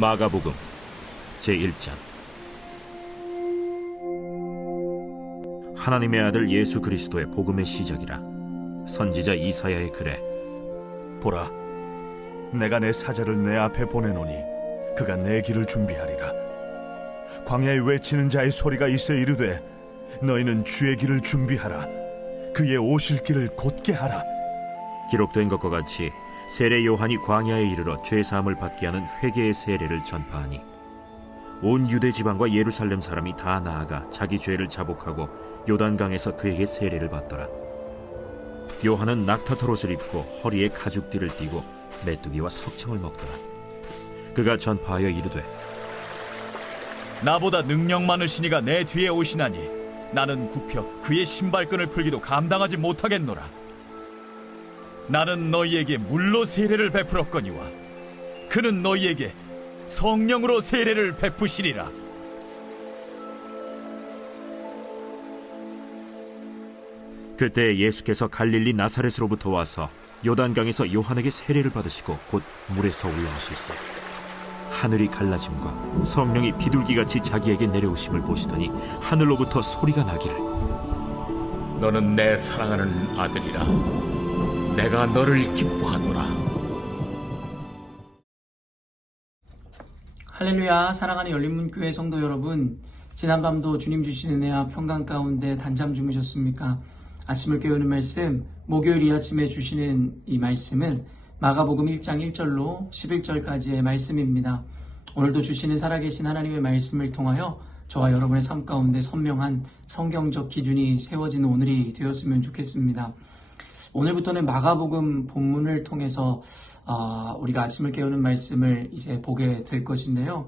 마가복음 제1장. 하나님의 아들 예수 그리스도의 복음의 시작이라. 선지자 이사야의 글에 보라, 내가 내 사자를 내 앞에 보내노니 그가 내 길을 준비하리라. 광야에 외치는 자의 소리가 있어 이르되 너희는 주의 길을 준비하라. 그의 오실 길을 곧게 하라. 기록된 것과 같이 세례 요한이 광야에 이르러 죄 사함을 받게 하는 회개의 세례를 전파하니 온 유대 지방과 예루살렘 사람이 다 나아가 자기 죄를 자복하고 요단강에서 그에게 세례를 받더라. 요한은 낙타털 옷을 입고 허리에 가죽띠를 띠고 메뚜기와 석청을 먹더라. 그가 전파하여 이르되 나보다 능력 많으신 이가 내 뒤에 오시나니 나는 굽혀 그의 신발끈을 풀기도 감당하지 못하겠노라. 나는 너희에게 물로 세례를 베풀었거니와 그는 너희에게 성령으로 세례를 베푸시리라. 그때 예수께서 갈릴리 나사렛으로부터 와서 요단강에서 요한에게 세례를 받으시고 곧 물에서 올라오실세. 하늘이 갈라짐과 성령이 비둘기같이 자기에게 내려오심을 보시더니 하늘로부터 소리가 나기를 너는 내 사랑하는 아들이라. 내가 너를 기뻐하노라. 할렐루야. 사랑하는 열린문교회 성도 여러분, 지난밤도 주님 주신 은혜와 평강 가운데 단잠 주무셨습니까? 아침을 깨우는 말씀, 목요일 이 아침에 주시는 이 말씀은 마가복음 1장 1절로 11절까지의 말씀입니다. 오늘도 주시는 살아계신 하나님의 말씀을 통하여 저와 여러분의 삶 가운데 선명한 성경적 기준이 세워지는 오늘이 되었으면 좋겠습니다. 오늘부터는 마가복음 본문을 통해서 우리가 아침을 깨우는 말씀을 이제 보게 될 것인데요.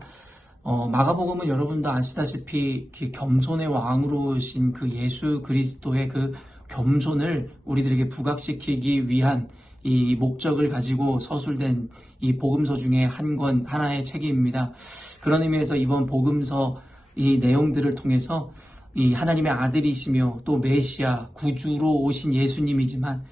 마가복음은 여러분도 아시다시피 그 겸손의 왕으로 오신 그 예수 그리스도의 그 겸손을 우리들에게 부각시키기 위한 이 목적을 가지고 서술된 이 복음서 중에 하나의 책입니다. 그런 의미에서 이번 복음서 이 내용들을 통해서 이 하나님의 아들이시며 또 메시아 구주로 오신 예수님이지만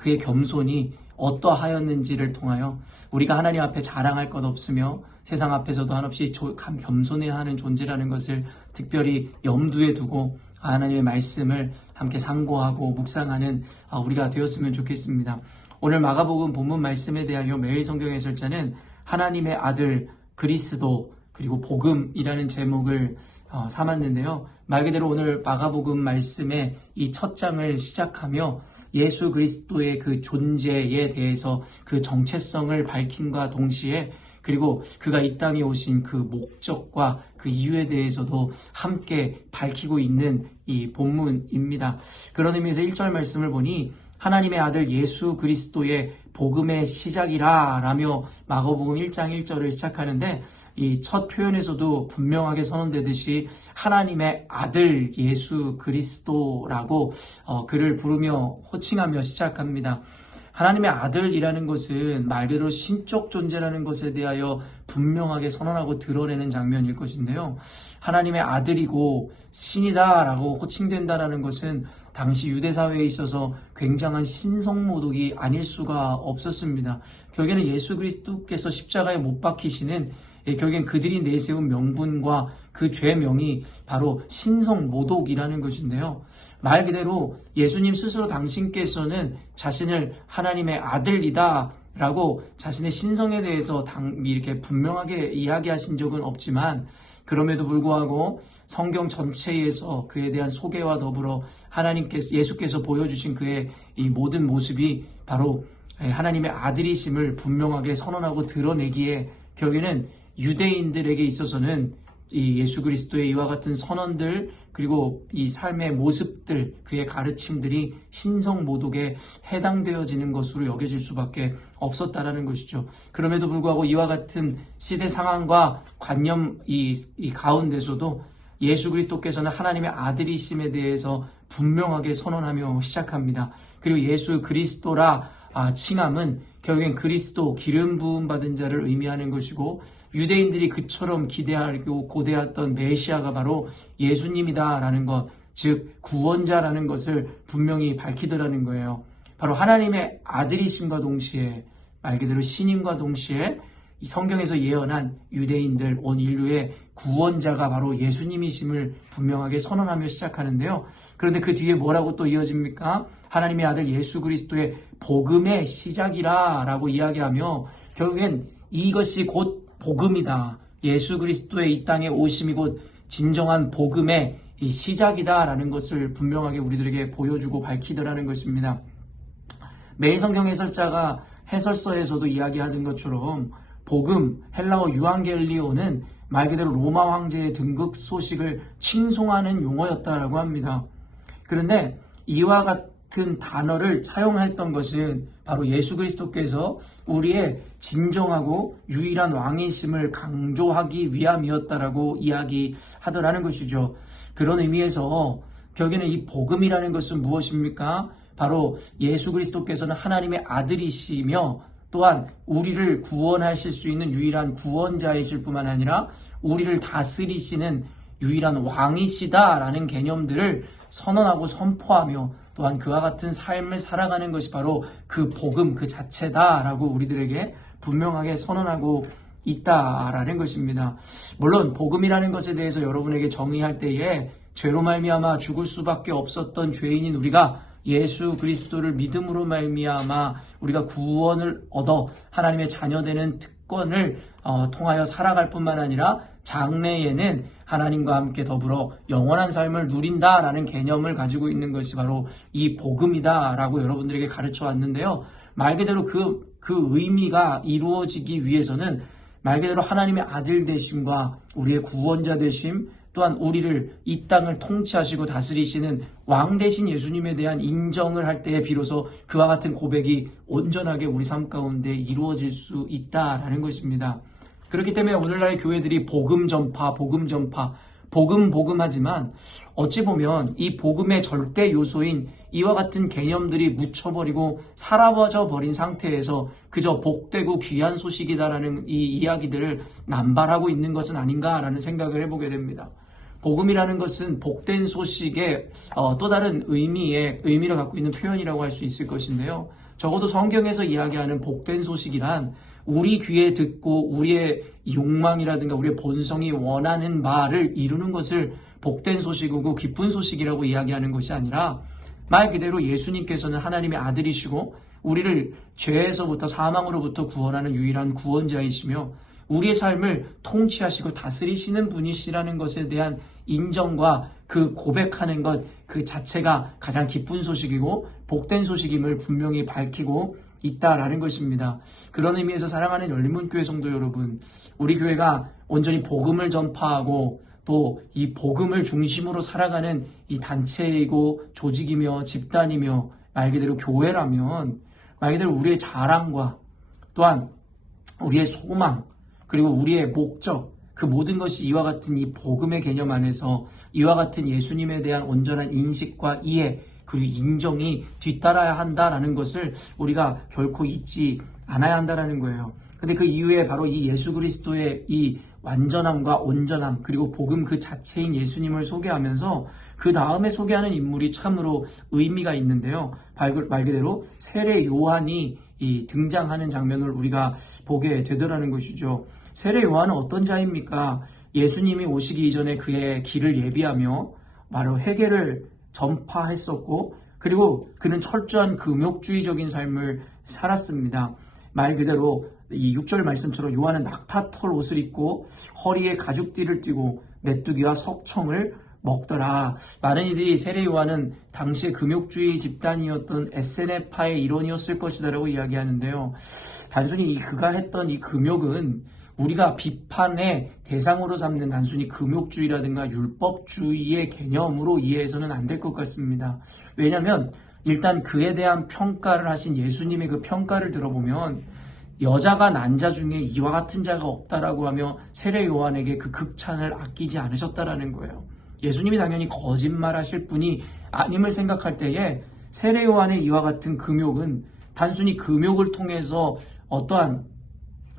그의 겸손이 어떠하였는지를 통하여 우리가 하나님 앞에 자랑할 것 없으며 세상 앞에서도 한없이 겸손해야 하는 존재라는 것을 특별히 염두에 두고 하나님의 말씀을 함께 상고하고 묵상하는 우리가 되었으면 좋겠습니다. 오늘 마가복음 본문 말씀에 대하여 매일 성경 해설자는 하나님의 아들 그리스도 그리고 복음이라는 제목을 삼았는데요. 말 그대로 오늘 마가복음 말씀의 이 첫 장을 시작하며 예수 그리스도의 그 존재에 대해서 그 정체성을 밝힘과 동시에 그리고 그가 이 땅에 오신 그 목적과 그 이유에 대해서도 함께 밝히고 있는 이 본문입니다. 그런 의미에서 1절 말씀을 보니 하나님의 아들 예수 그리스도의 복음의 시작이라 라며 마가복음 1장 1절을 시작하는데 이 첫 표현에서도 분명하게 선언되듯이 하나님의 아들 예수 그리스도라고 그를 부르며 호칭하며 시작합니다. 하나님의 아들이라는 것은 말 그대로 신적 존재라는 것에 대하여 분명하게 선언하고 드러내는 장면일 것인데요. 하나님의 아들이고 신이다라고 호칭된다라는 것은 당시 유대사회에 있어서 굉장한 신성모독이 아닐 수가 없었습니다. 결국에는 예수 그리스도께서 십자가에 못 박히시는 결국엔 그들이 내세운 명분과 그 죄명이 바로 신성모독이라는 것인데요. 말 그대로 예수님 스스로 당신께서는 자신을 하나님의 아들이다 라고 자신의 신성에 대해서 이렇게 분명하게 이야기하신 적은 없지만 그럼에도 불구하고 성경 전체에서 그에 대한 소개와 더불어 예수께서 보여주신 그의 이 모든 모습이 바로 하나님의 아들이심을 분명하게 선언하고 드러내기에 결국에는 유대인들에게 있어서는 이 예수 그리스도의 이와 같은 선언들 그리고 이 삶의 모습들 그의 가르침들이 신성모독에 해당되어지는 것으로 여겨질 수밖에 없었다라는 것이죠. 그럼에도 불구하고 이와 같은 시대 상황과 관념 이 가운데서도 예수 그리스도께서는 하나님의 아들이심에 대해서 분명하게 선언하며 시작합니다. 그리고 예수 그리스도라 칭함은 결국엔 그리스도 기름 부음 받은 자를 의미하는 것이고 유대인들이 그처럼 기대하고 고대했던 메시아가 바로 예수님이다라는 것, 즉 구원자라는 것을 분명히 밝히더라는 거예요. 바로 하나님의 아들이심과 동시에 말 그대로 신임과 동시에 이 성경에서 예언한 유대인들 온 인류의 구원자가 바로 예수님이심을 분명하게 선언하며 시작하는데요. 그런데 그 뒤에 뭐라고 또 이어집니까? 하나님의 아들 예수 그리스도의 복음의 시작이라 라고 이야기하며 결국엔 이것이 곧 복음이다. 예수 그리스도의 이 땅에 오심이 곧 진정한 복음의 이 시작이다라는 것을 분명하게 우리들에게 보여주고 밝히더라는 것입니다. 매일 성경 해설자가 해설서에서도 이야기하는 것처럼 복음, 헬라어 유앙겔리오는 말 그대로 로마 황제의 등극 소식을 칭송하는 용어였다라고 합니다. 그런데 이와 같은 단어를 사용했던 것은 바로 예수 그리스도께서 우리의 진정하고 유일한 왕이심을 강조하기 위함이었다라고 이야기하더라는 것이죠. 그런 의미에서 결국에는 이 복음이라는 것은 무엇입니까? 바로 예수 그리스도께서는 하나님의 아들이시며 또한 우리를 구원하실 수 있는 유일한 구원자이실 뿐만 아니라 우리를 다스리시는 유일한 왕이시다라는 개념들을 선언하고 선포하며 또한 그와 같은 삶을 살아가는 것이 바로 그 복음 그 자체다라고 우리들에게 분명하게 선언하고 있다라는 것입니다. 물론 복음이라는 것에 대해서 여러분에게 정의할 때에 죄로 말미암아 죽을 수밖에 없었던 죄인인 우리가 예수 그리스도를 믿음으로 말미암아 우리가 구원을 얻어 하나님의 자녀되는 특권을 통하여 살아갈 뿐만 아니라 장래에는 하나님과 함께 더불어 영원한 삶을 누린다라는 개념을 가지고 있는 것이 바로 이 복음이다라고 여러분들에게 가르쳐 왔는데요. 말 그대로 그 의미가 이루어지기 위해서는 말 그대로 하나님의 아들 되심과 우리의 구원자 되심 또한 우리를 이 땅을 통치하시고 다스리시는 왕 되신 예수님에 대한 인정을 할 때에 비로소 그와 같은 고백이 온전하게 우리 삶 가운데 이루어질 수 있다라는 것입니다. 그렇기 때문에 오늘날의 교회들이 복음 복음하지만 어찌 보면 이 복음의 절대 요소인 이와 같은 개념들이 묻혀버리고 사라져 버린 상태에서 그저 복되고 귀한 소식이다라는 이 이야기들을 남발하고 있는 것은 아닌가라는 생각을 해보게 됩니다. 복음이라는 것은 복된 소식의 또 다른 의미를 갖고 있는 표현이라고 할 수 있을 것인데요. 적어도 성경에서 이야기하는 복된 소식이란 우리 귀에 듣고 우리의 욕망이라든가 우리의 본성이 원하는 말을 이루는 것을 복된 소식이고 기쁜 소식이라고 이야기하는 것이 아니라 말 그대로 예수님께서는 하나님의 아들이시고 우리를 죄에서부터 사망으로부터 구원하는 유일한 구원자이시며 우리의 삶을 통치하시고 다스리시는 분이시라는 것에 대한 인정과 그 고백하는 것 그 자체가 가장 기쁜 소식이고 복된 소식임을 분명히 밝히고 있다라는 것입니다. 그런 의미에서 사랑하는 열린문교회 성도 여러분, 우리 교회가 온전히 복음을 전파하고 또 이 복음을 중심으로 살아가는 이 단체이고 조직이며 집단이며 말 그대로 교회라면 말 그대로 우리의 자랑과 또한 우리의 소망 그리고 우리의 목적 그 모든 것이 이와 같은 이 복음의 개념 안에서 이와 같은 예수님에 대한 온전한 인식과 이해 그리고 인정이 뒤따라야 한다라는 것을 우리가 결코 잊지 않아야 한다라는 거예요. 근데 그 이후에 바로 이 예수 그리스도의 이 완전함과 온전함 그리고 복음 그 자체인 예수님을 소개하면서 그 다음에 소개하는 인물이 참으로 의미가 있는데요. 말 그대로 세례 요한이 이 등장하는 장면을 우리가 보게 되더라는 것이죠. 세례 요한은 어떤 자입니까? 예수님이 오시기 이전에 그의 길을 예비하며 바로 회개를 전파했었고 그리고 그는 철저한 금욕주의적인 삶을 살았습니다. 말 그대로 이 6절 말씀처럼 요한은 낙타털 옷을 입고 허리에 가죽띠를 띠고 메뚜기와 석청을 먹더라. 많은 이들이 세례 요한은 당시의 금욕주의 집단이었던 에세네파의 일원이었을 것이다라고 이야기하는데요. 단순히 그가 했던 이 금욕은 우리가 비판의 대상으로 삼는 단순히 금욕주의라든가 율법주의의 개념으로 이해해서는 안 될 것 같습니다. 왜냐하면 일단 그에 대한 평가를 하신 예수님의 그 평가를 들어보면 여자가 난 자 중에 이와 같은 자가 없다라고 하며 세례 요한에게 그 극찬을 아끼지 않으셨다라는 거예요. 예수님이 당연히 거짓말하실 분이 아님을 생각할 때에 세례 요한의 이와 같은 금욕은 단순히 금욕을 통해서 어떠한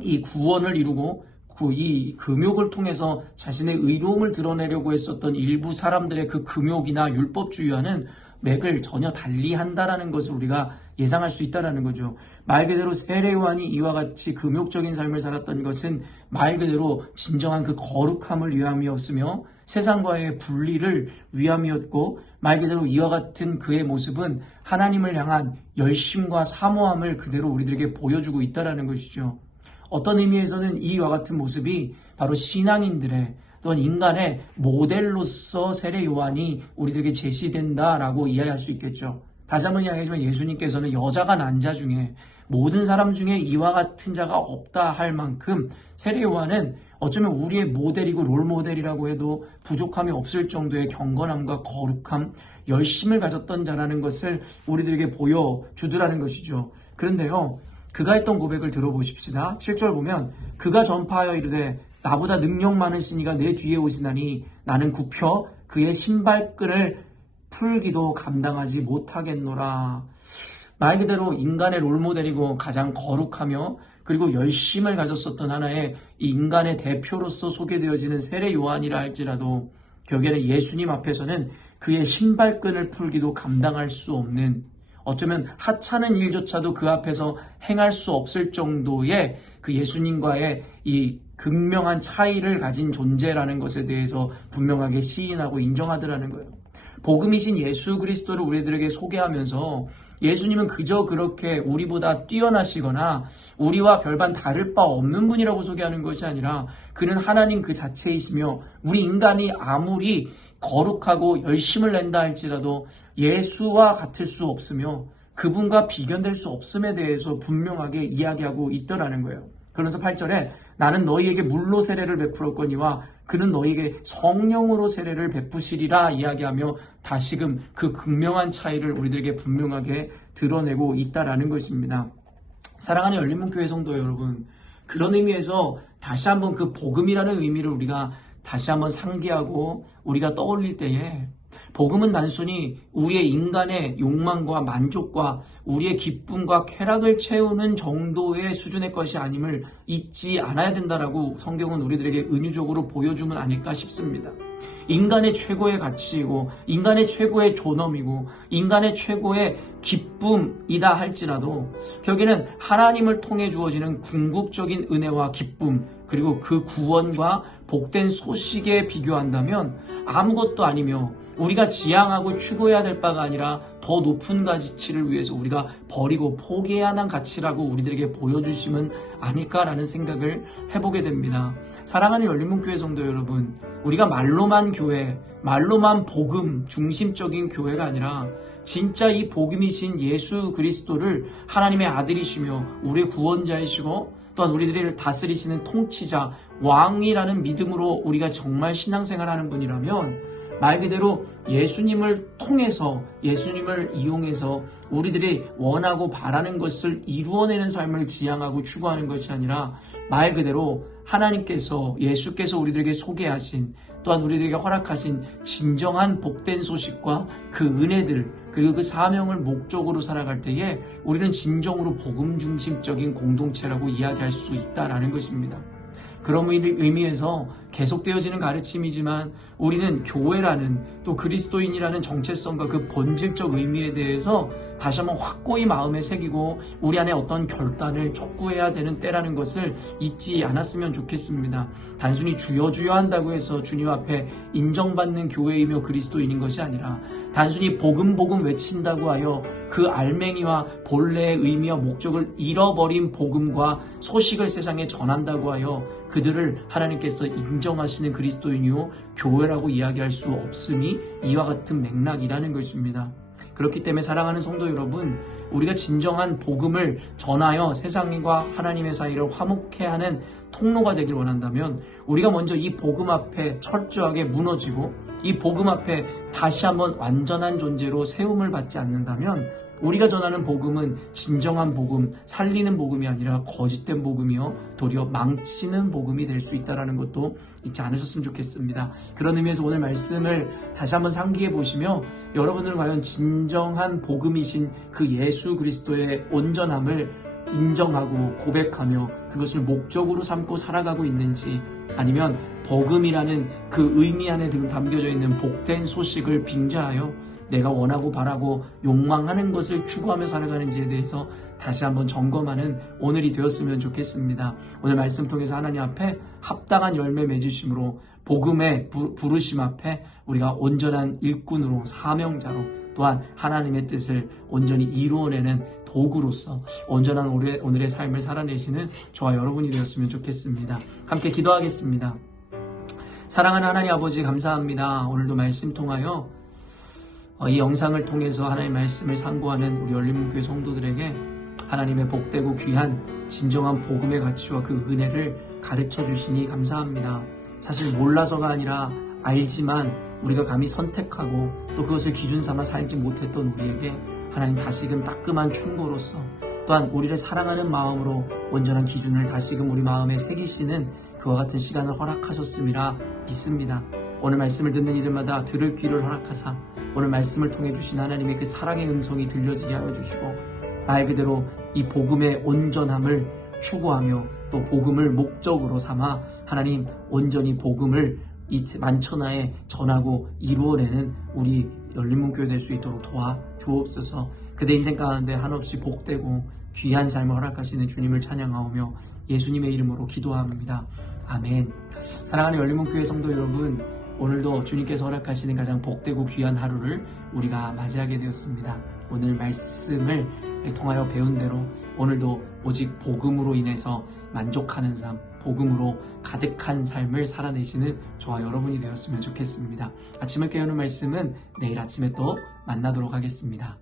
이 구원을 이루고 이 금욕을 통해서 자신의 의로움을 드러내려고 했었던 일부 사람들의 그 금욕이나 율법주의와는 맥을 전혀 달리한다라는 것을 우리가 예상할 수 있다라는 거죠. 말 그대로 세례 요한이 이와 같이 금욕적인 삶을 살았던 것은 말 그대로 진정한 그 거룩함을 위함이었으며 세상과의 분리를 위함이었고, 말 그대로 이와 같은 그의 모습은 하나님을 향한 열심과 사모함을 그대로 우리들에게 보여주고 있다라는 것이죠. 어떤 의미에서는 이와 같은 모습이 바로 신앙인들의 또한 인간의 모델로서 세례 요한이 우리들에게 제시된다라고 이해할 수 있겠죠. 다시 한번 이야기하지만 예수님께서는 여자가 난 자 중에 모든 사람 중에 이와 같은 자가 없다 할 만큼 세례 요한은 어쩌면 우리의 모델이고 롤모델이라고 해도 부족함이 없을 정도의 경건함과 거룩함, 열심을 가졌던 자라는 것을 우리들에게 보여주더라는 것이죠. 그런데요, 그가 했던 고백을 들어보십시다. 7절 보면 그가 전파하여 이르되 나보다 능력 많으신 이가 내 뒤에 오시나니 나는 굽혀 그의 신발끈을 풀기도 감당하지 못하겠노라. 말 그대로 인간의 롤모델이고 가장 거룩하며 그리고 열심을 가졌었던 하나의 이 인간의 대표로서 소개되어지는 세례 요한이라 할지라도 결국에는 예수님 앞에서는 그의 신발끈을 풀기도 감당할 수 없는, 어쩌면 하찮은 일조차도 그 앞에서 행할 수 없을 정도의 그 예수님과의 이 극명한 차이를 가진 존재라는 것에 대해서 분명하게 시인하고 인정하더라는 거예요. 복음이신 예수 그리스도를 우리들에게 소개하면서 예수님은 그저 그렇게 우리보다 뛰어나시거나 우리와 별반 다를 바 없는 분이라고 소개하는 것이 아니라 그는 하나님 그 자체이시며 우리 인간이 아무리 거룩하고 열심을 낸다 할지라도 예수와 같을 수 없으며 그분과 비견될 수 없음에 대해서 분명하게 이야기하고 있더라는 거예요. 그러면서 8절에 나는 너희에게 물로 세례를 베풀었거니와 그는 너희에게 성령으로 세례를 베푸시리라 이야기하며 다시금 그 극명한 차이를 우리들에게 분명하게 드러내고 있다라는 것입니다. 사랑하는 열린문교회 성도 여러분, 그런 의미에서 다시 한번 그 복음이라는 의미를 우리가 다시 한번 상기하고 우리가 떠올릴 때에 복음은 단순히 우리의 인간의 욕망과 만족과 우리의 기쁨과 쾌락을 채우는 정도의 수준의 것이 아님을 잊지 않아야 된다라고 성경은 우리들에게 은유적으로 보여주면 아닐까 싶습니다. 인간의 최고의 가치이고 인간의 최고의 존엄이고 인간의 최고의 기쁨이다 할지라도 결국에는 하나님을 통해 주어지는 궁극적인 은혜와 기쁨 그리고 그 구원과 복된 소식에 비교한다면 아무것도 아니며 우리가 지향하고 추구해야 될 바가 아니라 더 높은 가치를 위해서 우리가 버리고 포기해야 하는 가치라고 우리들에게 보여주시면 아닐까라는 생각을 해보게 됩니다. 사랑하는 열린문교회 성도 여러분, 우리가 말로만 교회, 말로만 복음 중심적인 교회가 아니라 진짜 이 복음이신 예수 그리스도를 하나님의 아들이시며 우리의 구원자이시고 또한 우리들을 다스리시는 통치자, 왕이라는 믿음으로 우리가 정말 신앙생활하는 분이라면 말 그대로 예수님을 통해서 예수님을 이용해서 우리들이 원하고 바라는 것을 이루어내는 삶을 지향하고 추구하는 것이 아니라 말 그대로 하나님께서 예수께서 우리들에게 소개하신 또한 우리들에게 허락하신 진정한 복된 소식과 그 은혜들 그리고 그 사명을 목적으로 살아갈 때에 우리는 진정으로 복음 중심적인 공동체라고 이야기할 수 있다라는 것입니다. 그런 의미에서 계속되어지는 가르침이지만 우리는 교회라는 또 그리스도인이라는 정체성과 그 본질적 의미에 대해서 다시 한번 확고히 마음에 새기고 우리 안에 어떤 결단을 촉구해야 되는 때라는 것을 잊지 않았으면 좋겠습니다. 단순히 주여 주여 한다고 해서 주님 앞에 인정받는 교회이며 그리스도인인 것이 아니라 단순히 복음 외친다고 하여 그 알맹이와 본래의 의미와 목적을 잃어버린 복음과 소식을 세상에 전한다고 하여 그들을 하나님께서 인정하시는 그리스도인이요 교회라고 이야기할 수 없음이 이와 같은 맥락이라는 것입니다. 그렇기 때문에 사랑하는 성도 여러분, 우리가 진정한 복음을 전하여 세상과 하나님의 사이를 화목케 하는 통로가 되길 원한다면 우리가 먼저 이 복음 앞에 철저하게 무너지고 이 복음 앞에 다시 한번 완전한 존재로 세움을 받지 않는다면 우리가 전하는 복음은 진정한 복음, 살리는 복음이 아니라 거짓된 복음이요 도리어 망치는 복음이 될 수 있다는 것도 잊지 않으셨으면 좋겠습니다. 그런 의미에서 오늘 말씀을 다시 한번 상기해 보시며 여러분들은 과연 진정한 복음이신 그 예수 그리스도의 온전함을 인정하고 고백하며 그것을 목적으로 삼고 살아가고 있는지 아니면 복음이라는 그 의미 안에 담겨져 있는 복된 소식을 빙자하여 내가 원하고 바라고 욕망하는 것을 추구하며 살아가는지에 대해서 다시 한번 점검하는 오늘이 되었으면 좋겠습니다. 오늘 말씀 통해서 하나님 앞에 합당한 열매 맺으심으로 복음의 부르심 앞에 우리가 온전한 일꾼으로 사명자로 또한 하나님의 뜻을 온전히 이루어내는 도구로서 온전한 오늘의 삶을 살아내시는 저와 여러분이 되었으면 좋겠습니다. 함께 기도하겠습니다. 사랑하는 하나님 아버지 감사합니다. 오늘도 말씀 통하여 이 영상을 통해서 하나님의 말씀을 상고하는 우리 열린문교회 성도들에게 하나님의 복되고 귀한 진정한 복음의 가치와 그 은혜를 가르쳐 주시니 감사합니다. 사실 몰라서가 아니라 알지만 우리가 감히 선택하고 또 그것을 기준 삼아 살지 못했던 우리에게 하나님 다시금 따끔한 충고로서 또한 우리를 사랑하는 마음으로 온전한 기준을 다시금 우리 마음에 새기시는 그와 같은 시간을 허락하셨음이라 믿습니다. 오늘 말씀을 듣는 이들마다 들을 귀를 허락하사 오늘 말씀을 통해 주신 하나님의 그 사랑의 음성이 들려지게 하여 주시고 말 그대로 이 복음의 온전함을 추구하며 또 복음을 목적으로 삼아 하나님 온전히 복음을 이 만천하에 전하고 이루어내는 우리 열린문교회 될 수 있도록 도와 주옵소서. 그대 인생 가운데 한없이 복되고 귀한 삶을 허락하시는 주님을 찬양하오며 예수님의 이름으로 기도합니다. 아멘. 사랑하는 열린문교회 성도 여러분, 오늘도 주님께서 허락하시는 가장 복되고 귀한 하루를 우리가 맞이하게 되었습니다. 오늘 말씀을 통하여 배운 대로 오늘도 오직 복음으로 인해서 만족하는 삶, 복음으로 가득한 삶을 살아내시는 저와 여러분이 되었으면 좋겠습니다. 아침을 깨우는 말씀은 내일 아침에 또 만나도록 하겠습니다.